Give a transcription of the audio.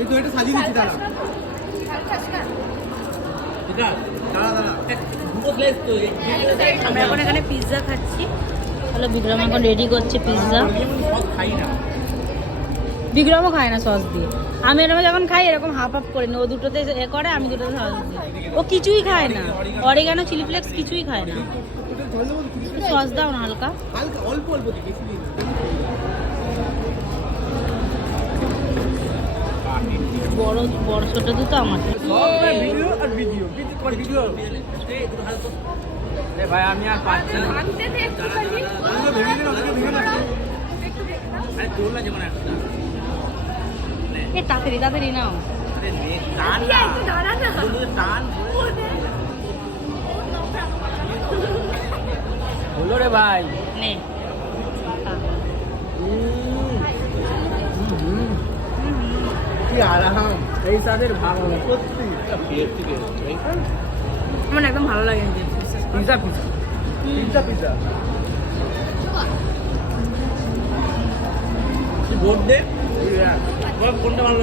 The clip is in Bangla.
এই তো এটা সাজিয়ে দিচ্ছি দাঁড়া। আমরা এখন এখানে পিৎজা খাচ্ছি। হ্যালো, বিক্রম এখন রেডি করছে পিৎজা। বিক্রমও খায় না সস দিয়ে। আমি এরকম যখন খাই এরকম হাফ হাফ করে নি, ও দুটোতে এ করে, আমি দুটোতে সস দিই। ও কিছুই খায় না, অরিগানো চিলি ফ্লেক্স কিছুই খায় না। সস দাও না হালকা। হালকা অল্প অল্প দিই, বেশি দিই না। বড় বড় ছোট দুটো আমার। ভিডিও আর ভিডিও ভিডিও ভাই আমি আর পাচ্ছি না। ভেঙে দিন, ওটাকে ভেঙে দিন। এ তাড়াতাড়ি তাড়াতাড়ি নাও। হলো রে ভাই। নে কি আরাম। এই স্বাদের ভালো না। সত্যি আমার একদম ভালো লাগে পিজা পিজা পিৎজা পিৎজা তুই ভোট দে। কোনটা ভালো লাগে?